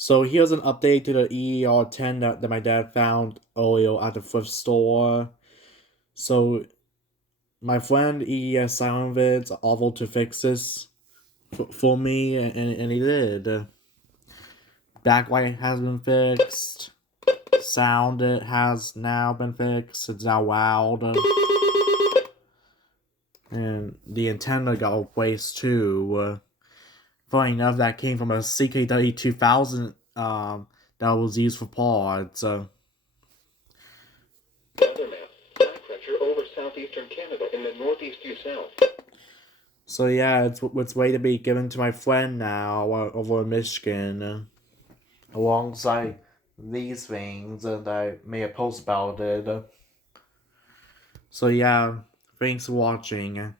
So here's an update to the EER10 that my dad found earlier at the thrift store. So my friend EES Silentvid's offered to fix this for me, and he did. Backlight has been fixed. Sound it has now been fixed. It's now loud. And the antenna got replaced too. Funny enough, that came from a CKW 2000 that was used for parts. Weather map. High pressure over southeastern Canada in the northeast due south. So yeah, it's way to be given to my friend now over in Michigan, alongside these things that I made a post about it. So yeah, thanks for watching.